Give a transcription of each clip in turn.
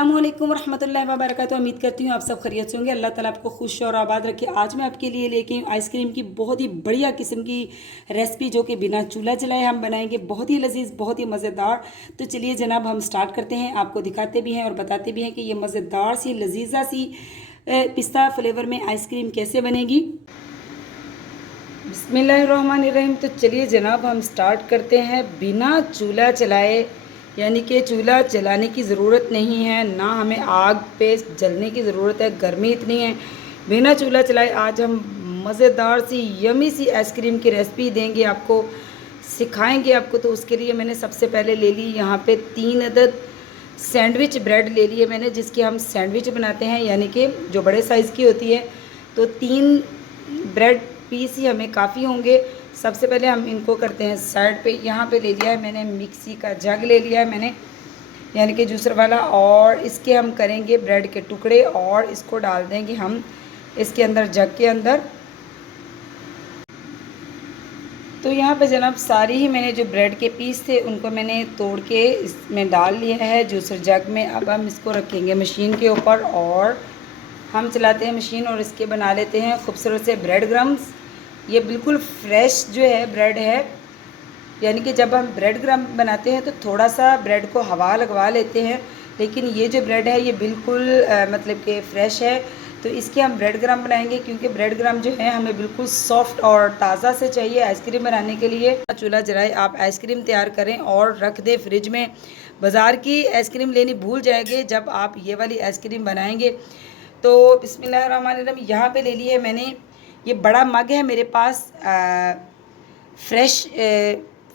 अस्सलामुअलैकुम रहमतुल्लाहि व बरकातहू। उम्मीद करती हूँ आप सब खैरियत से होंगे। अल्लाह ताला आपको खुश और आबाद रखे। आज मैं आपके लिए लेके आई हूँ आइसक्रीम की बहुत ही बढ़िया किस्म की रेसिपी, जो कि बिना चूल्हा जलाए हम बनाएंगे। बहुत ही लजीज, बहुत ही मज़ेदार। तो चलिए जनाब, हम स्टार्ट करते हैं। आपको दिखाते भी हैं और बताते भी हैं कि ये मज़ेदार सी लजीजा सी पिस्ता फ्लेवर में आइसक्रीम कैसे बनेगी। बिस्मिल्लाहिर्रहमानिर्रहीम। तो चलिए जनाब, हम स्टार्ट करते हैं बिना चूल्हा जलाए, यानी कि चूल्हा जलाने की ज़रूरत नहीं है, ना हमें आग पे जलने की ज़रूरत है, गर्मी इतनी है। बिना चूल्हा जलाए आज हम मज़ेदार सी यमी सी आइसक्रीम की रेसिपी देंगे आपको, सिखाएंगे आपको। तो उसके लिए मैंने सबसे पहले ले ली यहाँ पे 3 अदद सैंडविच ब्रेड ले लिए मैंने, जिसकी हम सैंडविच बनाते हैं, यानी कि जो बड़े साइज़ की होती है। तो 3 ब्रेड पीस ही हमें काफ़ी होंगे। सबसे पहले हम इनको करते हैं साइड पे। यहाँ पे ले लिया है मैंने मिक्सी का जग ले लिया है मैंने, यानी कि जूसर वाला, और इसके हम करेंगे ब्रेड के टुकड़े और इसको डाल देंगे हम इसके अंदर, जग के अंदर। तो यहाँ पे जनाब सारी ही मैंने जो ब्रेड के पीस थे उनको मैंने तोड़ के इसमें डाल लिया है जूसर जग में। अब हम इसको रखेंगे मशीन के ऊपर और हम चलाते हैं मशीन और इसके बना लेते हैं खूबसूरत से ब्रेड क्रम्स। ये बिल्कुल फ्रेश जो है ब्रेड है, यानी कि जब हम ब्रेड क्रम्ब बनाते हैं तो थोड़ा सा ब्रेड को हवा लगवा लेते हैं, लेकिन ये जो ब्रेड है ये बिल्कुल मतलब कि फ़्रेश है। तो इसके हम ब्रेड क्रम्ब बनाएंगे, क्योंकि ब्रेड क्रम्ब जो है हमें बिल्कुल सॉफ्ट और ताज़ा से चाहिए आइसक्रीम बनाने के लिए। चूल्हा जलाए आप आइसक्रीम तैयार करें और रख दें फ्रिज में। बाज़ार की आइसक्रीम लेनी भूल जाएंगे जब आप ये वाली आइसक्रीम बनाएंगे। तो बिस्मिल्लाहिर्रहमानिर्रहीम, यहाँ पे ले लिए मैंने, ये बड़ा मग है मेरे पास, फ्रेश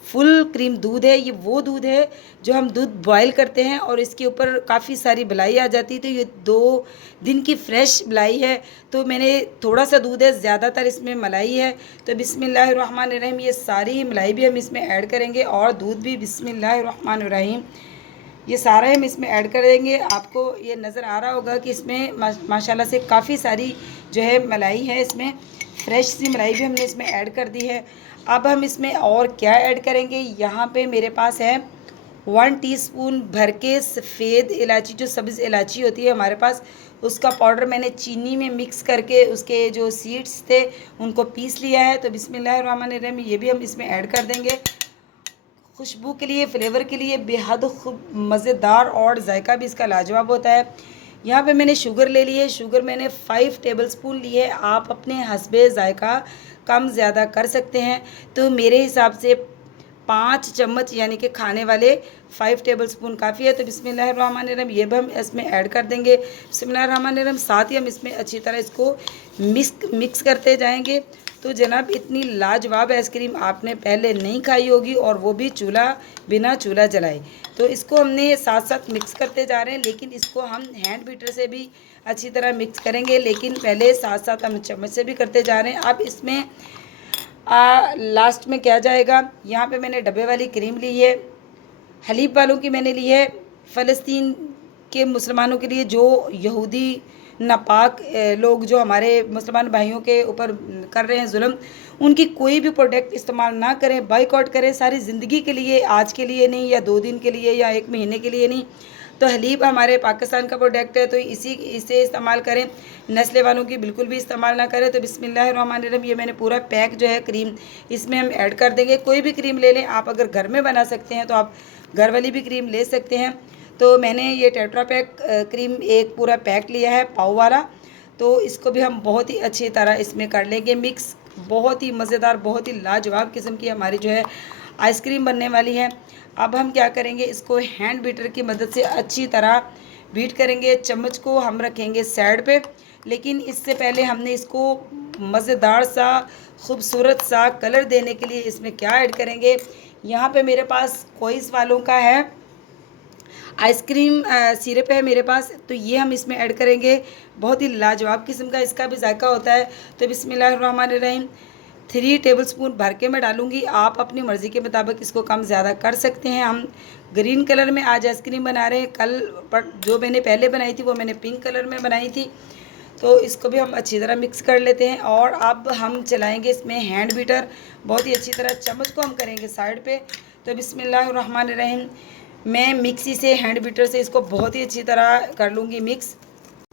फुल क्रीम दूध है। ये वो दूध है जो हम दूध बॉयल करते हैं और इसके ऊपर काफ़ी सारी मलाई आ जाती है। तो ये 2 दिन की फ्रेश मलाई है, तो मैंने थोड़ा सा दूध है, ज़्यादातर इसमें मलाई है। तो बिस्मिल्लाहिर्रहमानिर्रहीम, ये सारी मलाई भी हम इसमें ऐड करेंगे और दूध भी। बिस्मिल्लाहिर्रहमानिर्रहीम, ये सारा हम इसमें ऐड कर देंगे। आपको ये नज़र आ रहा होगा कि इसमें माशाल्लाह से काफ़ी सारी जो है मलाई है, इसमें फ्रेश सी मलाई भी हमने इसमें ऐड कर दी है। अब हम इसमें और क्या ऐड करेंगे, यहाँ पे मेरे पास है 1 टीस्पून भर के सफ़ेद इलायची, जो सब्ज़ इलायची होती है हमारे पास, उसका पाउडर मैंने चीनी में मिक्स करके उसके जो सीड्स थे उनको पीस लिया है। तो बिस्मिल्लाहिर्रहमानिर्रहीम, ये भी हम इसमें ऐड कर देंगे खुशबू के लिए, फ्लेवर के लिए बेहद खूब मज़ेदार, और जायका भी इसका लाजवाब होता है। यहाँ पे मैंने शुगर ले ली है, शुगर मैंने 5 टेबलस्पून ली है। आप अपने हस्बे जायका कम ज़्यादा कर सकते हैं। तो मेरे हिसाब से 5 चम्मच, यानी कि खाने वाले 5 टेबलस्पून काफ़ी है। तो बिस्मिल्लाहिर्रहमानिर्रहीम, ये भी हम इसमें ऐड कर देंगे। बिस्मिल्लाहिर्रहमानिर्रहीम, साथ ही हम इसमें अच्छी तरह इसको मिक्स करते जाएंगे। तो जनाब, इतनी लाजवाब आइसक्रीम आपने पहले नहीं खाई होगी, और वो भी बिना चूल्हा जलाए। तो इसको हमने साथ साथ मिक्स करते जा रहे हैं, लेकिन इसको हम हैंड बीटर से भी अच्छी तरह मिक्स करेंगे, लेकिन पहले साथ साथ हम चम्मच से भी करते जा रहे हैं। अब इसमें लास्ट में क्या जाएगा, यहाँ पे मैंने डब्बे वाली क्रीम ली है, हलीब वालों की मैंने ली है। फ़लस्तीन के मुसलमानों के लिए, जो यहूदी नापाक लोग जो हमारे मुसलमान भाइयों के ऊपर कर रहे हैं जुल्म, उनकी कोई भी प्रोडक्ट इस्तेमाल ना करें, बाइकआउट करें सारी ज़िंदगी के लिए, आज के लिए नहीं, या 2 दिन के लिए, या 1 महीने के लिए नहीं। तो हलीब हमारे पाकिस्तान का प्रोडक्ट है, तो इसे इस्तेमाल करें, नस्ले वालों की बिल्कुल भी इस्तेमाल ना करें। तो बिस्मिल्लाहिर्रहमानिर्रहीम, ये मैंने पूरा पैक जो है क्रीम इसमें हम ऐड कर देंगे। कोई भी क्रीम ले लें आप, अगर घर में बना सकते हैं तो आप घर वाली भी क्रीम ले सकते हैं। तो मैंने ये टेट्रा पैक क्रीम एक पूरा पैक लिया है पाव वाला। तो इसको भी हम बहुत ही अच्छी तरह इसमें कर लेंगे मिक्स। बहुत ही मज़ेदार, बहुत ही लाजवाब किस्म की हमारी जो है आइसक्रीम बनने वाली है। अब हम क्या करेंगे, इसको हैंड बीटर की मदद से अच्छी तरह बीट करेंगे। चम्मच को हम रखेंगे साइड पे, लेकिन इससे पहले हमने इसको मज़ेदार सा, खूबसूरत सा कलर देने के लिए इसमें क्या ऐड करेंगे, यहाँ पे मेरे पास कोइस वालों का है आइसक्रीम सिरप है मेरे पास, तो ये हम इसमें ऐड करेंगे। बहुत ही लाजवाब किस्म का इसका भी जायका होता है। तो बिस्मिल्लाहिर्रहमानिर्रहीम, 3 टेबलस्पून भर के मैं डालूँगी, आप अपनी मर्ज़ी के मुताबिक इसको कम ज़्यादा कर सकते हैं। हम ग्रीन कलर में आज आइसक्रीम बना रहे हैं, कल पर जो मैंने पहले बनाई थी वो मैंने पिंक कलर में बनाई थी। तो इसको भी हम अच्छी तरह मिक्स कर लेते हैं, और अब हम चलाएँगे इसमें हैंड बीटर बहुत ही अच्छी तरह। चम्मच को हम करेंगे साइड पर। तो बिस्मिल्लाहिर्रहमानिर्रहीम, मैं मिक्सी से हैंड बीटर से इसको बहुत ही अच्छी तरह कर लूँगी मिक्स।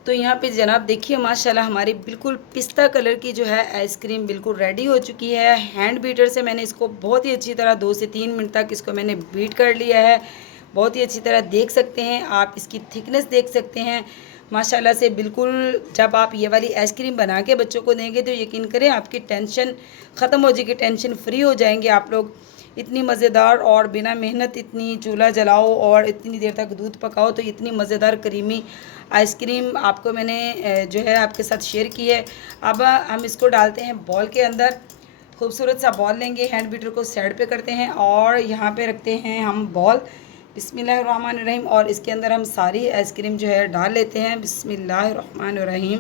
तो यहाँ पे जनाब देखिए माशाल्लाह हमारी बिल्कुल पिस्ता कलर की जो है आइसक्रीम बिल्कुल रेडी हो चुकी है। हैंड बीटर से मैंने इसको बहुत ही अच्छी तरह 2 से 3 मिनट तक इसको मैंने बीट कर लिया है। बहुत ही अच्छी तरह देख सकते हैं आप, इसकी थिकनेस देख सकते हैं माशाल्लाह से। बिल्कुल जब आप ये वाली आइसक्रीम बना के बच्चों को देंगे तो यकीन करें आपकी टेंशन ख़त्म हो जाएगी, टेंशन फ्री हो जाएंगे आप लोग। इतनी मज़ेदार और बिना मेहनत इतनी चूल्हा जलाओ और इतनी देर तक दूध पकाओ तो इतनी मज़ेदार क्रीमी आइसक्रीम आपको मैंने जो है आपके साथ शेयर की है। अब हम इसको डालते हैं बॉल के अंदर। खूबसूरत सा बॉल लेंगे, हैंड बीटर को साइड पे करते हैं और यहाँ पे रखते हैं हम बॉल। बिस्मिल्लाहिर्रहमानिर्रहीम। और इसके अंदर हम सारी आइसक्रीम जो है डाल लेते हैं। बिस्मिल्लाहिर्रहमानिर्रहीम।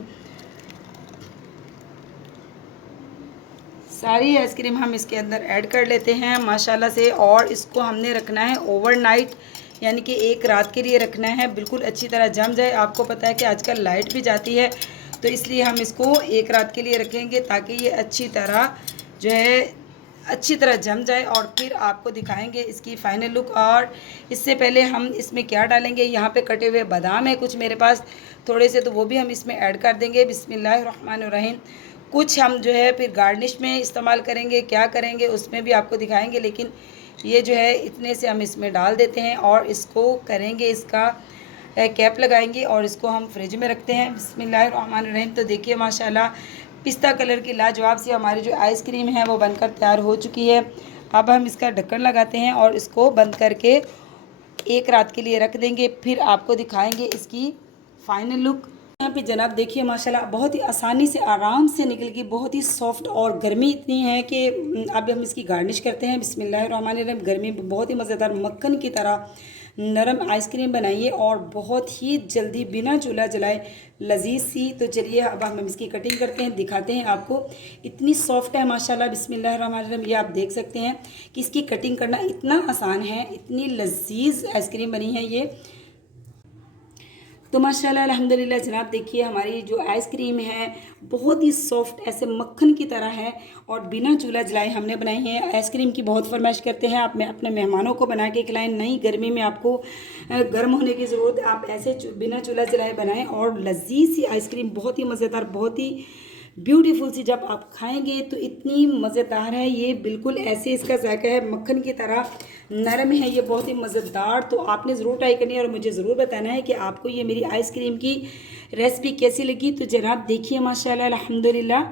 सारी आइसक्रीम हम इसके अंदर ऐड कर लेते हैं माशाल्लाह से। और इसको हमने रखना है ओवरनाइट, यानी कि एक रात के लिए रखना है, बिल्कुल अच्छी तरह जम जाए। आपको पता है कि आजकल लाइट भी जाती है तो इसलिए हम इसको एक रात के लिए रखेंगे ताकि ये अच्छी तरह जो है अच्छी तरह जम जाए और फिर आपको दिखाएंगे इसकी फ़ाइनल लुक। और इससे पहले हम इसमें क्या डालेंगे, यहाँ पे कटे हुए बादाम है कुछ मेरे पास थोड़े से, तो वो भी हम इसमें ऐड कर देंगे। बिस्मिल्लाहिर्रहमानिर्रहीम। कुछ हम जो है फिर गार्निश में इस्तेमाल करेंगे, क्या करेंगे उसमें भी आपको दिखाएंगे, लेकिन ये जो है इतने से हम इसमें डाल देते हैं और इसको करेंगे, इसका कैप लगाएंगे और इसको हम फ्रिज में रखते हैं। बिस्मिल्लाहिर्रहमानिर्रहीम। तो देखिए माशाल्लाह पिस्ता कलर की लाजवाब सी हमारी जो आइसक्रीम है वो बनकर तैयार हो चुकी है। अब हम इसका ढक्कन लगाते हैं और इसको बंद करके एक रात के लिए रख देंगे, फिर आपको दिखाएंगे इसकी फ़ाइनल लुक। यहाँ पे जनाब देखिए माशाल्लाह बहुत ही आसानी से आराम से निकल गई, बहुत ही सॉफ्ट। और गर्मी इतनी है कि अब हम इसकी गार्निश करते हैं। बिस्मिल्लाहिर्रहमानिर्रहीम। गर्मी बहुत ही मज़ेदार मक्खन की तरह नरम आइसक्रीम बनाइए और बहुत ही जल्दी बिना चूल्हा जलाए लजीज सी। तो चलिए अब हम इसकी कटिंग करते हैं, दिखाते हैं आपको। इतनी सॉफ्ट है माशाल्लाह। बिस्मिल्लाहिर्रहमानिर्रहीम। ये आप देख सकते हैं कि इसकी कटिंग करना इतना आसान है, इतनी लजीज आइसक्रीम बनी है ये। तो माशाल्लाह अल्हम्दुलिल्लाह जनाब देखिए हमारी जो आइसक्रीम है बहुत ही सॉफ्ट ऐसे मक्खन की तरह है और बिना चूल्हा जलाए हमने बनाई है। आइसक्रीम की बहुत फरमाइश करते हैं आप, में अपने मेहमानों को बना के खिलाएं। नई गर्मी में आपको गर्म होने की ज़रूरत है, आप ऐसे बिना चूल्हा जलाए बनाएं और लजीज सी आइसक्रीम बहुत ही मज़ेदार, बहुत ही ब्यूटीफुल सी जब आप खाएंगे तो इतनी मज़ेदार है ये। बिल्कुल ऐसे इसका जायका है मक्खन की तरह नरम है ये, बहुत ही मज़ेदार। तो आपने ज़रूर ट्राई करनी है और मुझे ज़रूर बताना है कि आपको ये मेरी आइसक्रीम की रेसिपी कैसी लगी। तो जनाब देखिए माशाल्लाह अल्हम्दुलिल्लाह